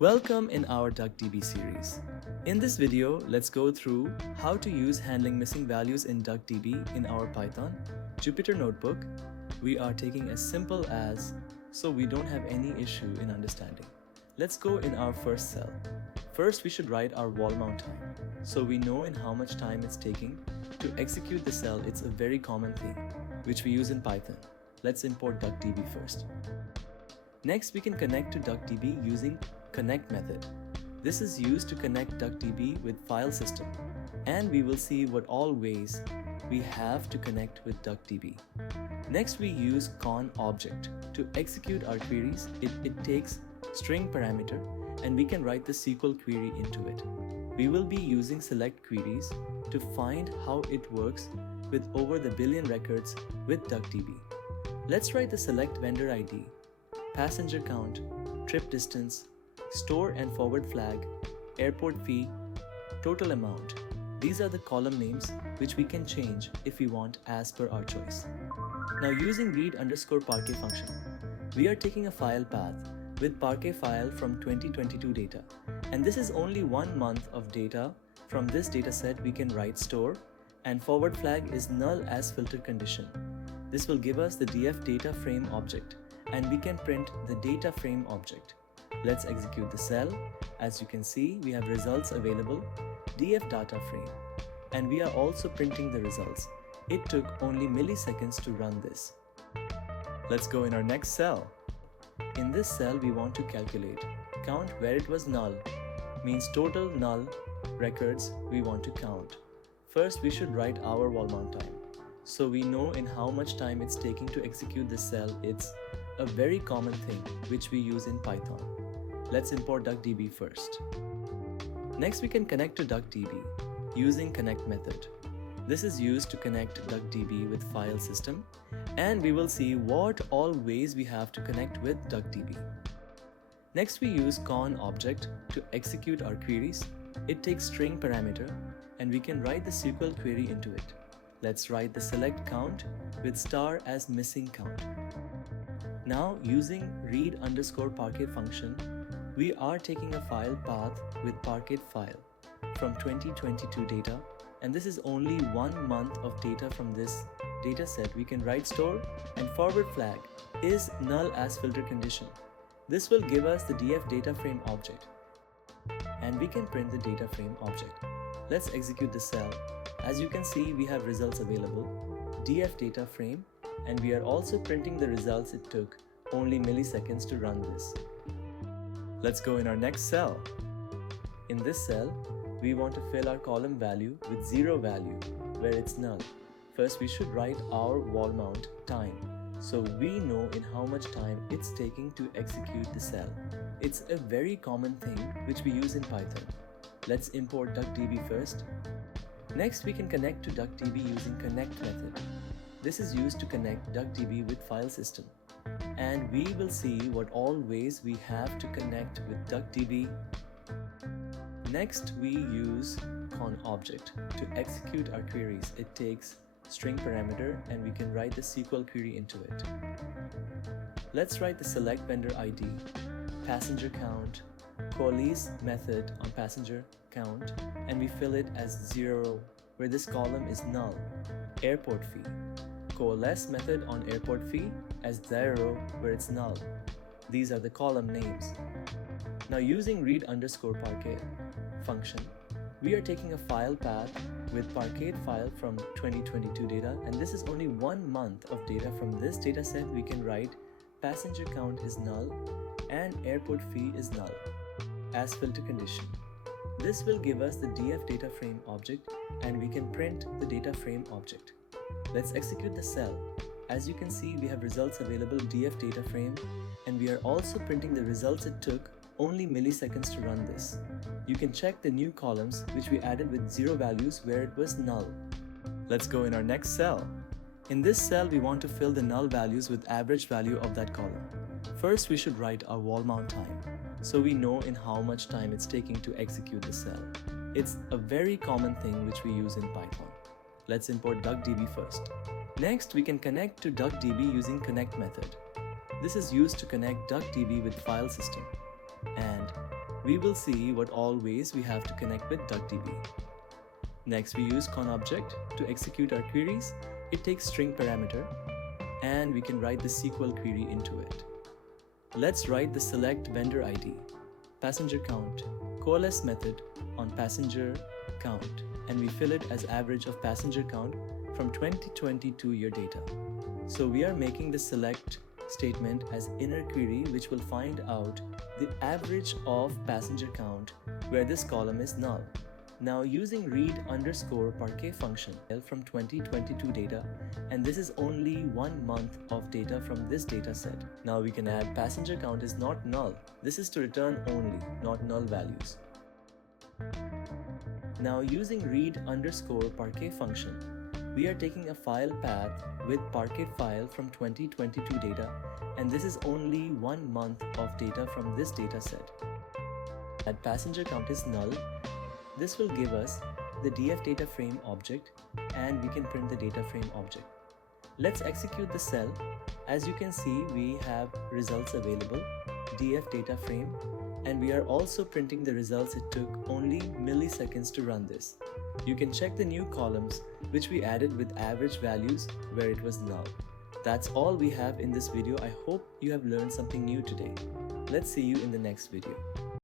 Welcome in our DuckDB series. In this video, let's go through how to use handling missing values in DuckDB in our Python Jupyter notebook. We are taking as simple as so we don't have any issue in understanding. Let's go in our first cell. First, we should write our wall mount time so we know in how much time it's taking to execute the cell. It's a very common thing which we use in Python. Let's import DuckDB first. Next, we can connect to DuckDB using connect method. This is used to connect DuckDB with file system, and we will see what all ways we have to connect with DuckDB. Next, we use con object to execute our queries. It takes string parameter and we can write the SQL query into it. We will be using select queries to find how it works with over the billion records with DuckDB. Let's write the select vendor ID, passenger count, trip distance, store and forward flag, airport fee, total amount. These are the column names which we can change if we want as per our choice. Now using read_parquet function, we are taking a file path with parquet file from 2022 data, and this is only 1 month of data. From this dataset we can write store, and forward flag is null as filter condition. This will give us the df data frame object, and we can print the data frame object. Let's execute the cell. As you can see, we have results available, df data frame, and we are also printing the results. It took only milliseconds to run this. Let's go in our next cell. In this cell, we want to calculate count where it was null, means total null records we want to count. First, we should write our wall mount time, so we know in how much time it's taking to execute this cell. It's a very common thing which we use in Python. Let's import DuckDB first. Next, we can connect to DuckDB using connect method. This is used to connect DuckDB with file system, and we will see what all ways we have to connect with DuckDB. Next, we use con object to execute our queries. It takes string parameter, and we can write the SQL query into it. Let's write the select count with star as missing count. Now, using read_parquet function, we are taking a file path with parquet file from 2022 data, and this is only 1 month of data from this dataset. We can write store, and forward flag is null as filter condition. This will give us the df data frame object, and we can print the data frame object. Let's execute the cell. As you can see, we have results available, df data frame, and we are also printing the results. It took only milliseconds to run this. Let's go in our next cell. In this cell, we want to fill our column value with 0 value where it's null. First, we should write our wall mount time so we know in how much time it's taking to execute the cell. It's a very common thing which we use in Python. Let's import DuckDB first. Next, we can connect to DuckDB using connect method. This is used to connect DuckDB with file system, and we will see what all ways we have to connect with DuckDB. Next, we use con object to execute our queries. It takes string parameter, and we can write the SQL query into it. Let's write the select vendor ID, passenger count, coalesce method on passenger count, and we fill it as 0 where this column is null, airport fee, coalesce method on airport fee as 0 where it's null. These are the column names. Now using read_parquet function, we are taking a file path with parquet file from 2022 data, and this is only 1 month of data. From this dataset, we can write passenger count is null and airport fee is null as filter condition. This will give us the df data frame object, and we can print the data frame object. Let's execute the cell. As you can see, we have results available, df data frame, and we are also printing the results. It took only milliseconds to run this. You can check the new columns which we added with 0 values where it was null. Let's go in our next cell. In this cell, we want to fill the null values with average value of that column. First, we should write our wall mount time so we know in how much time it's taking to execute the cell. It's a very common thing which we use in Python. Let's import DuckDB first. Next, we can connect to DuckDB using connect method. This is used to connect DuckDB with file system, and We will see what all ways we have to connect with DuckDB. Next, we use conObject to execute our queries. It takes string parameter, and we can write the SQL query into it. Let's write the select vendor ID, passenger count, coalesce method on passenger count, and we fill it as average of passenger count from 2022 year data. So we are making the select statement as inner query, which will find out the average of passenger count where this column is null. Now using read_parquet function from 2022 data, and this is only 1 month of data from this data set. Now we can add passenger count is not null. This is to return only, not null values. Now using read_parquet function, we are taking a file path with parquet file from 2022 data, and this is only 1 month of data from this data set. Add passenger count is null. This will give us the df data frame object, and we can print the data frame object. Let's execute the cell. As you can see, we have results available, df data frame, and we are also printing the results. It took only milliseconds to run this. You can check the new columns which we added with average values where it was null. That's all we have in this video. I hope you have learned something new today. Let's see you in the next video.